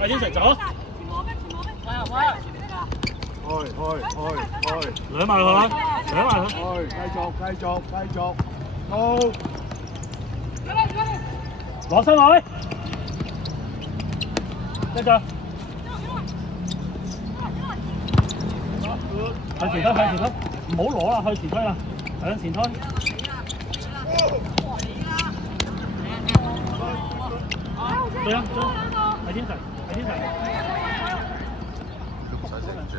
阿天成走。開，兩埋佢，兩埋佢。繼續，好，攞身位，跟住。向前推，唔好攞啦，向前推啦，向前推。對啊，係天成。都唔使食住。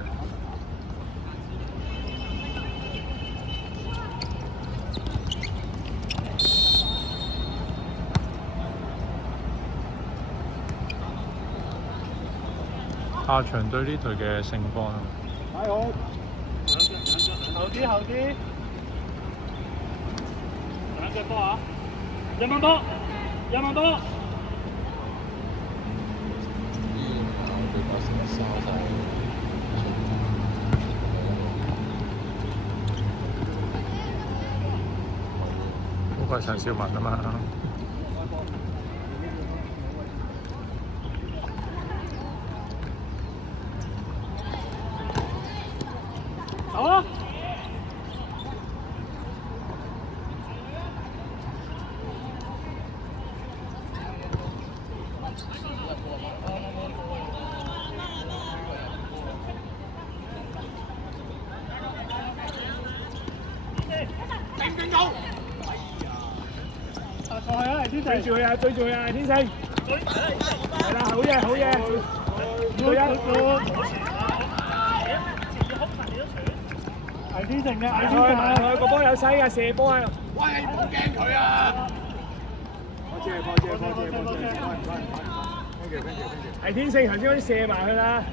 下場對呢隊嘅勝方。睇好，後啲，兩隻波啊！一蚊波。嗰個係陳少文啊嘛。走啊！過去啊！天成追住佢啊！天成，係啦，好嘢！係天成嘅，佢個波有西嘅射波啊！喂，唔好驚佢啊！多謝，係天成頭先嗰啲射埋去啦。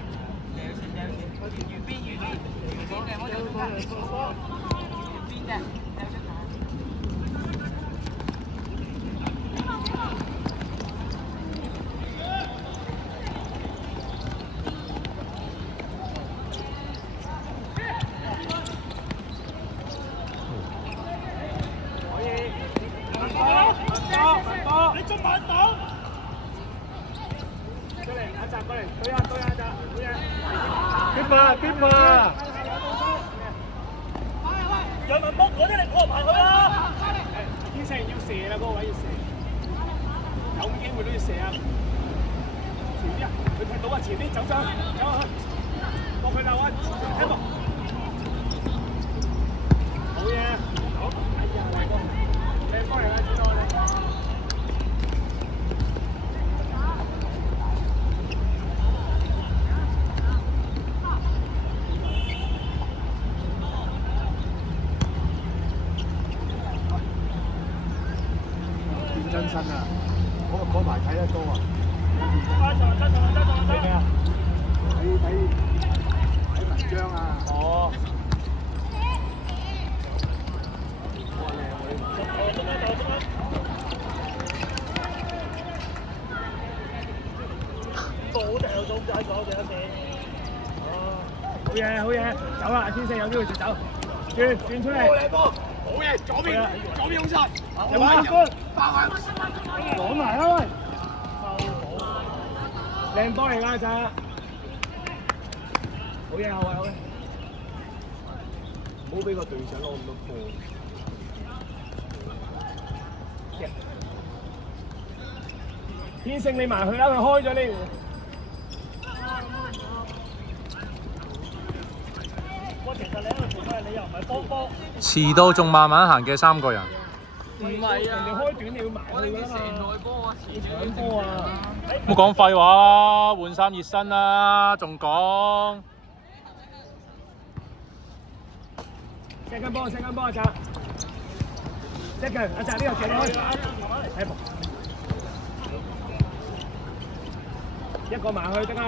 你捉慢檔，過嚟阿澤過嚟，對啊阿澤，好嘢！邊嘛？楊文博嗰啲你過埋佢啦！天成要射啦，嗰個位要射，有機會都要射啊！前啲啊，佢踢到啊，前啲走上，過佢漏啊，聽落，好嘢！好，哎呀，大哥，靚波嚟啦，知道你。真身啊！嗰排睇得多啊！睇咩啊？睇文章啊！哦。冇掉中仔嗰隻先。哦。好嘢！走啦！天星有機會就走。轉出嚟。靚波！好嘢！左邊好晒。有冇官？爆攞埋啦喂！靚波嚟㗎咋？好嘢！唔好俾個隊長攞咁多波。天星你埋去啦，佢開咗呢。其實你喺度做咩？你又唔係幫波。遲到仲慢慢行嘅3個人。唔係啊！人哋開短你要埋去㗎嘛。搶波啊！冇講廢話啦，換衫熱身啦，仲講。second ball 阿澤 ，second 阿澤呢個射開，睇波，一個埋去得啦，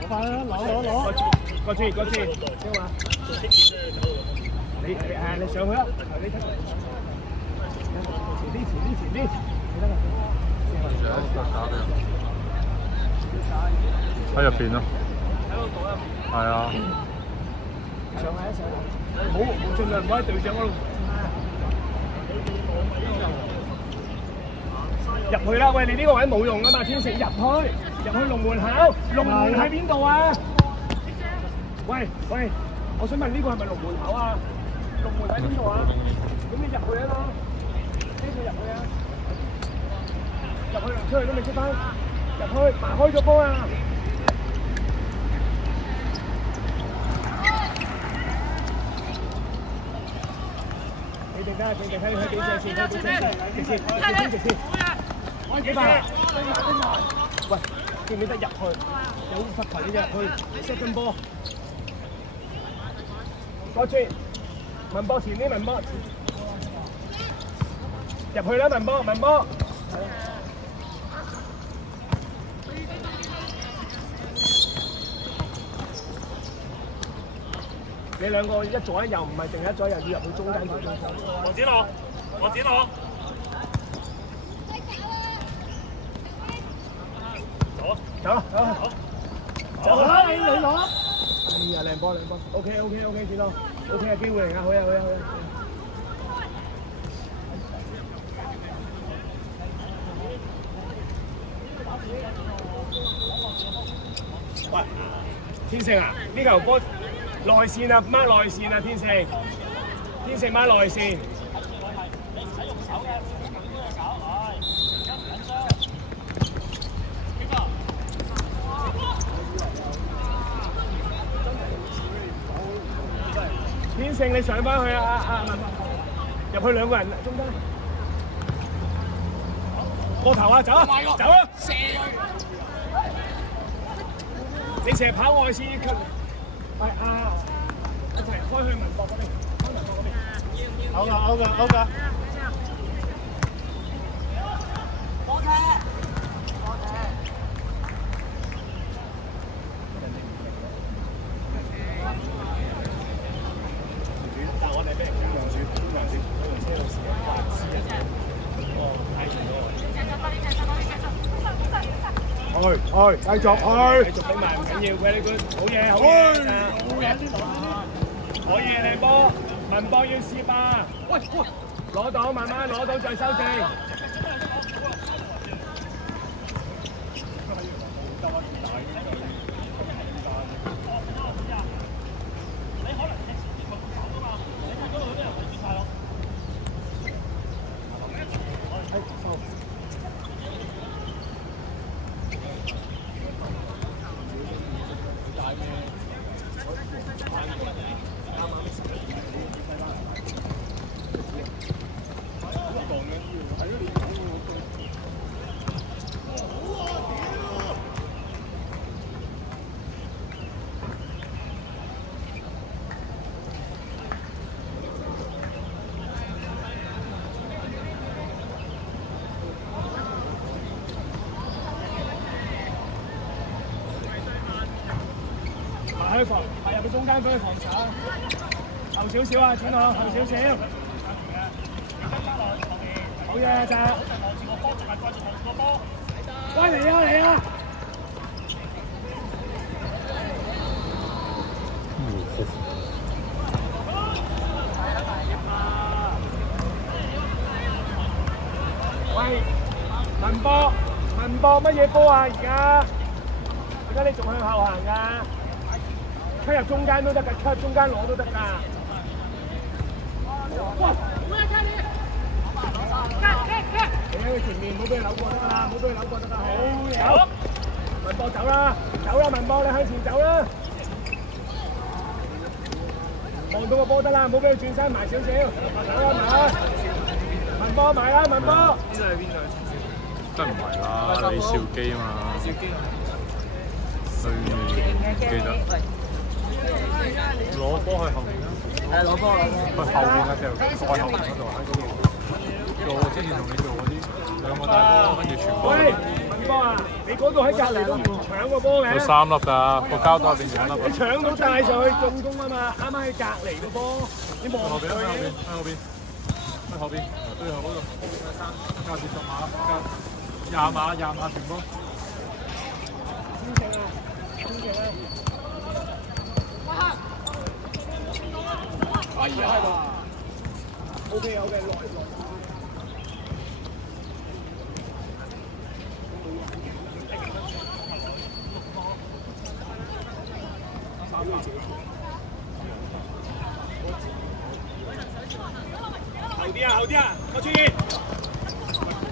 攞快啦，攞，個轉，聽話，你上去啦，你睇，前啲，得啦，喺入邊咯，係啊。上嚟，冇盡量唔好喺隊長嗰度。入去啦！喂，你呢個位冇用啊嘛，天成入去龍門口，龍門喺邊度啊？喂，我想問呢個係咪龍門口啊？龍門喺邊度啊？咁你入去啊嘛，呢個入去啊，入去出去都未出翻，入去埋開咗波啊！你哋睇幾隻先，直線，幾百？喂，記唔記得入去？有罰球你就入去 second ball。過轉，文波前啲文波，入去啦文波。你兩個一左一右，唔係淨係一左一右，要入去中間做中鋒。黃子樂。走啦！你攞。哎呀，靚波！OK，轉到 OK 嘅機會嚟㗎，好呀。喂，天成啊，呢球波內線啊，mark內線啊，天成mark內線。天成，你上翻去啊！入去兩個人中間，過頭啊！走啊！射你成日跑外線，係一齊開去文博嗰邊，好㗎。繼續俾埋唔緊要嘅，呢個好嘢，可以靚波，文波要試吧，攞到慢慢攞到再修正。入去中間俾佢防守，後少少啊，轉後少少。好嘢，就喂嚟啊！喂，文波乜嘢波啊？而家你仲向後行㗎？吸入中間都得㗎，吸入中間攞都得㗎。哇！你喺佢前面，唔好俾佢扭過得㗎啦，好嘢！文博走啦，文博你向前走啦。望到個波得啦，唔好俾佢轉身埋少少。走啊！文博埋啦，文博。呢個係邊個？真唔係啦，李兆基嘛。對面記得。攞波去後面啦，攞波去後面啊！就再後面嗰度喺嗰度做之前同你做嗰啲兩個大波，跟住傳波。喂，文波啊，你嗰度喺隔離都唔搶個波嘅。有3粒㗎，個膠袋變2粒。你搶到帶上去進攻啊嘛，啱啱喺隔離個波，你望佢。喺後邊，最後嗰度加住10碼，加20碼傳波。天正啊！哎呀 ！OK，落。後啲啊，後啲啊，我注意，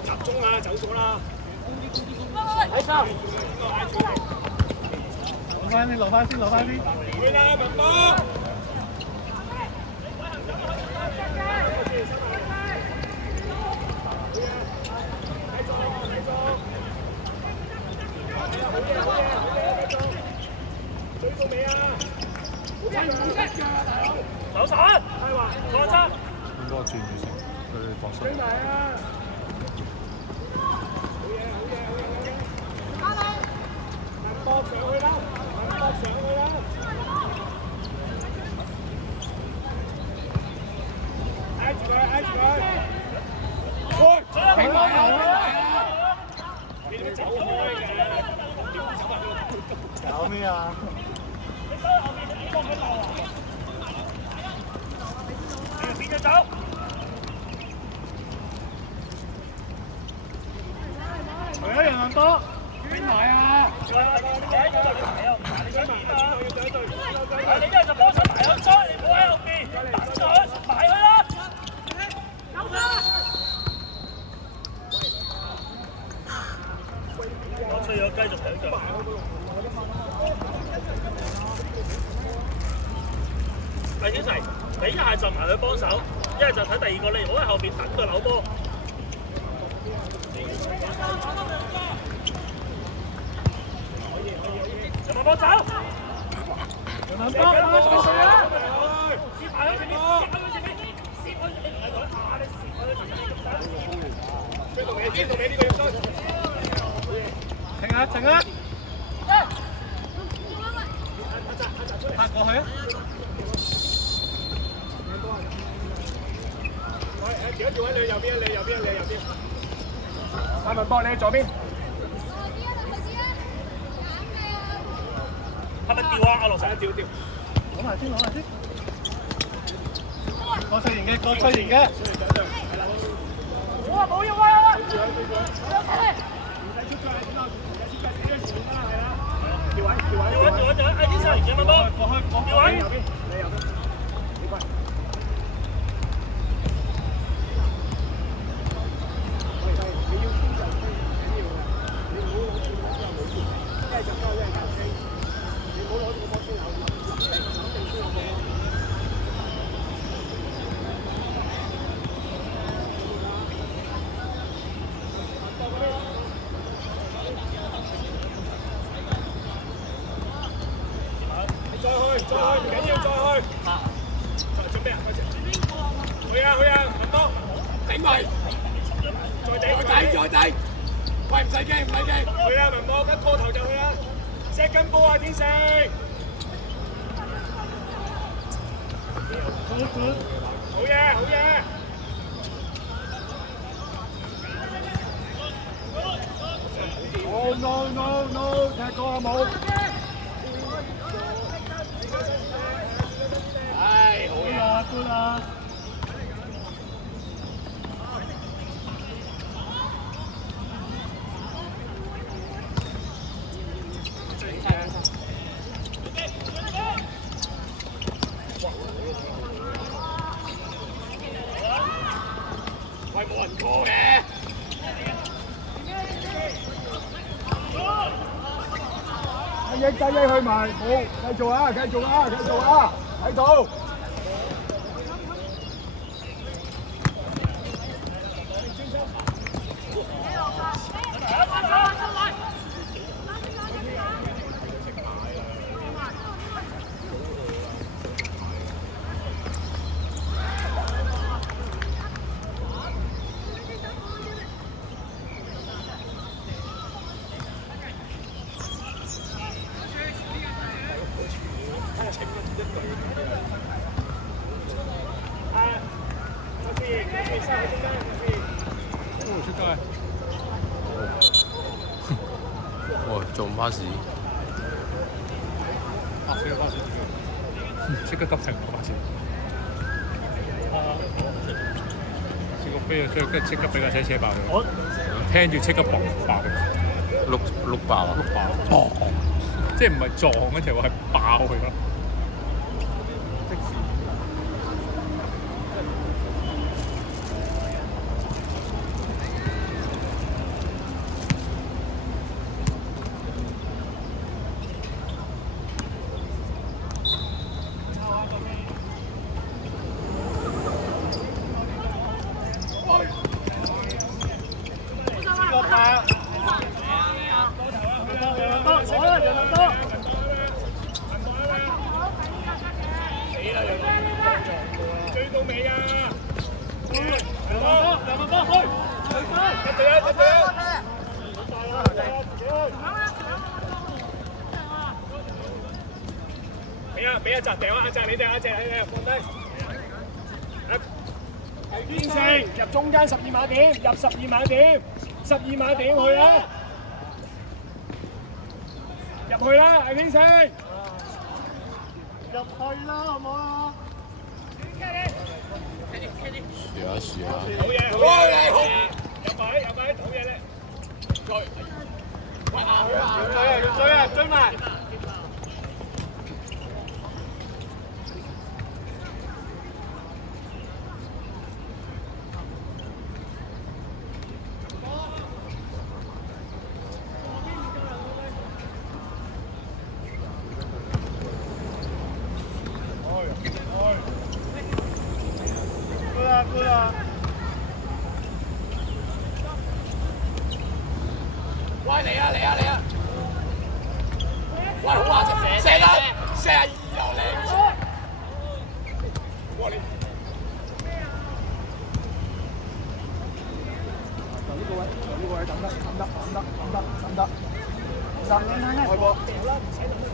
集中啊，走咗啦。睇手，留翻先，留翻先。會啦，文波。追到未啊？手神，係話放質。應該轉住先，佢搏身。追埋啊！好嘢，文波上去啦，文波上去啦。挨住佢，挨住佢。開，停開啊！你點走開嘅？搞咩啊？變咗走。除咗人多，邊埋啊？你一係就幫手埋去追，你唔好喺後邊等佢埋去啦。我吹咗繼續睇佢。魏天齊，你一係就埋去幫手，一係就睇第二個，你唔好喺後邊等佢扭波。就慢慢走。人多，停下，停下。拍過去啊！調喺你右邊，你右邊，你右邊。阿文博，你喺左邊。係咪調啊？阿羅成，調。攞埋先，攞埋先。過翠蓮嘅，過翠蓮嘅。我冇用啊！唔使出界，係啦。調位，阿天齊，有冇波？調位。右邊，你右邊。你快。再去，唔緊要，再去。準備啊，開始。去啊，文波，頂埋。再頂。喂，唔使驚。去啊，文波，一拖頭就去啊。石根波啊，天成。好嘢。No，踢過啊冇。唉，好嘢。good 啦。喂，冇人過嘅。仔去埋，好，繼續啊，喺度。哇，仲巴士，即刻急停巴士，即刻飛咗出去，跟住即刻俾架車車爆佢，聽住即刻爆佢。碌爆啊！碌爆，即係唔係撞嗰條，係爆佢咯。即時。俾一隻掉啊！一隻你掉，一隻你掉，放低。係天勝入中間12碼點，入12碼點，12碼點去啦！入去啦，係天勝。入去啦，好唔好啊？試下。好嘢，好嘢，入位，好嘢咧！追，喂要追啊，追埋！喂，嚟啊！喂，好啊，射又嚟！哇你！就呢個位等得，開波！掉啦，唔使等佢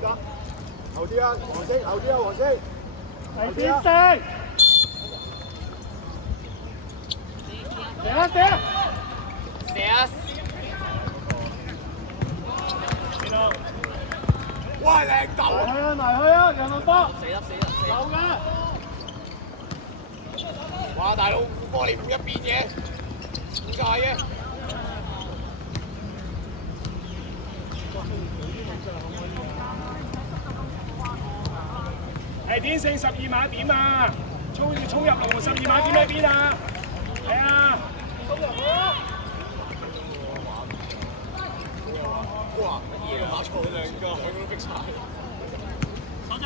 掉啦！後啲啊，黃色！係天勝！射！哇，靚球！埋去啊，楊文波！死啦！有嘅！哇，大佬，波你唔一邊嘅，點解嘅？係天勝12碼點啊！衝入路12碼點喺邊啊？係啊！衝入去啊！哇！乜嘢馬錯兩個，佢都逼晒。手掣。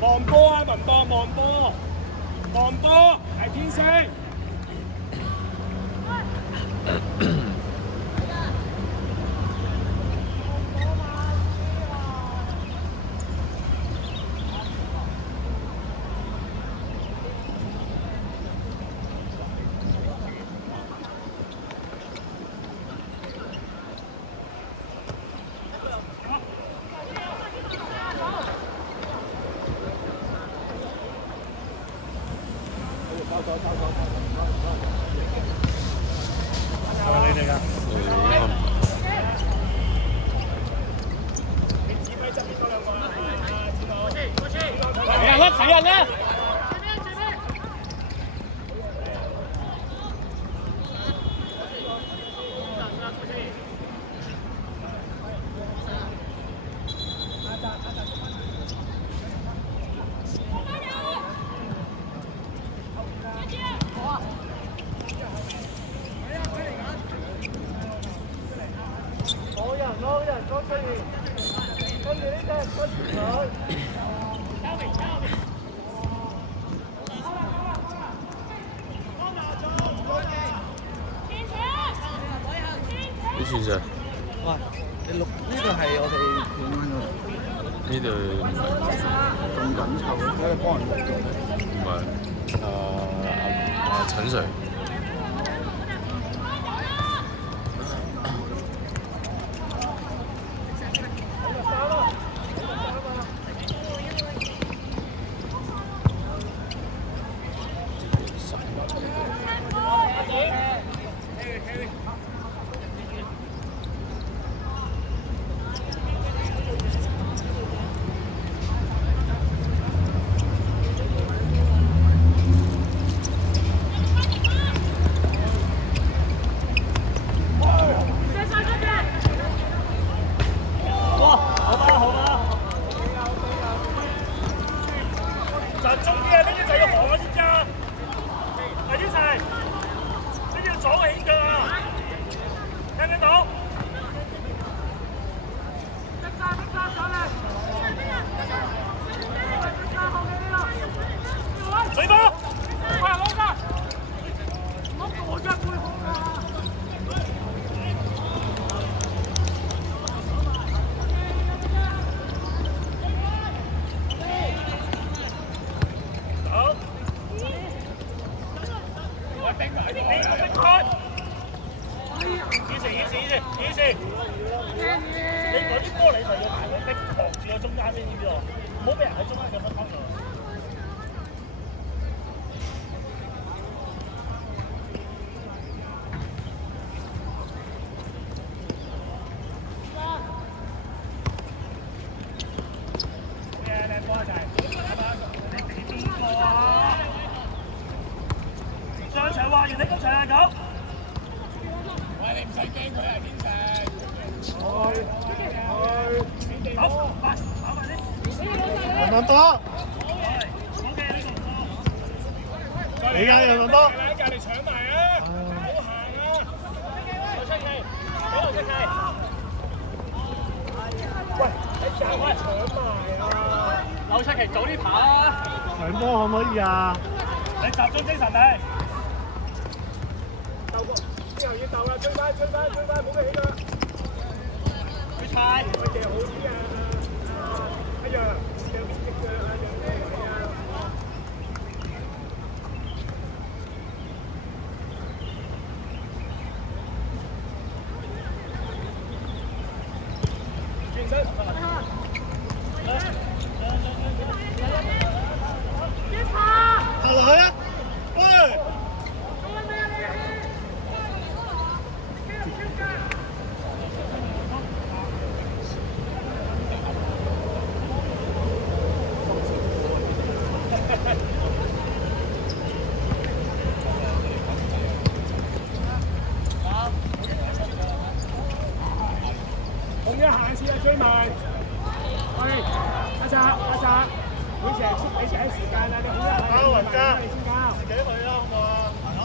望波啊！文博望波，係天勝。睇人啦！冇人，嗰出現，跟住呢隻出佢。算啫？喂，你錄呢個係我哋片嗰度，呢度咁緊湊，喺度幫人錄咗。唔係陳 Sir。上場話完你咁長係咁。喂，你唔使驚佢啊，天成。好，快跑埋啲。人多，好嘅，呢個你嘅人多。隔離搶埋啊！唔好行啊！劉出奇，俾劉出奇。喂，你搶埋啊！劉出奇早啲跑啊！長波可唔可以啊？你集中精神你。鬥過，之後要鬥啦，追翻，冇咩起㗎。佢踩。乜嘢好啲啊？一樣，有邊隻腳啊？有咩係啊？轉身。落去啊！喂！紅一行先啊，追埋。喂，阿澤，你成時間啊，你紅一行追埋你先交。自己去啦，好唔好啊？係咯。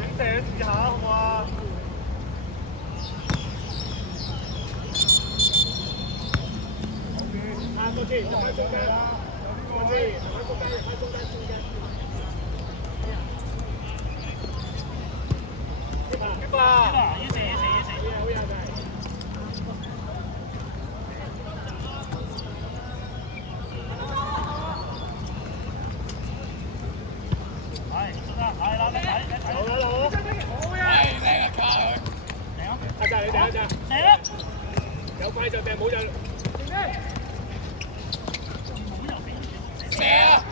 影射試下，好唔好啊？行過先，就翻中間。過先，翻中間。一把。一射。好呀，就係。係啦，你睇。好啦，好呀！阿澤，你哋射啦！有快就掟，冇就射啊！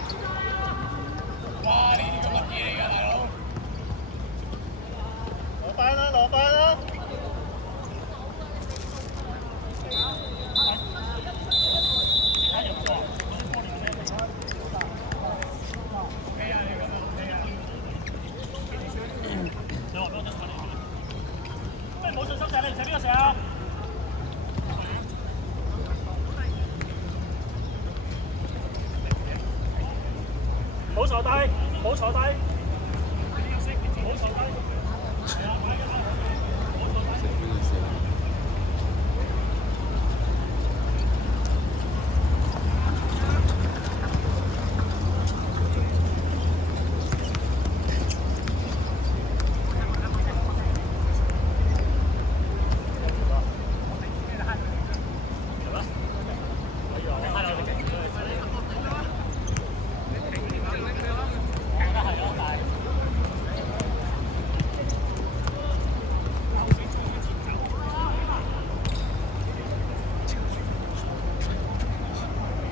哇！呢啲咁乜嘢嚟㗎，大佬？攞翻啦！冇信心射，你唔射邊個射啊？冇坐低。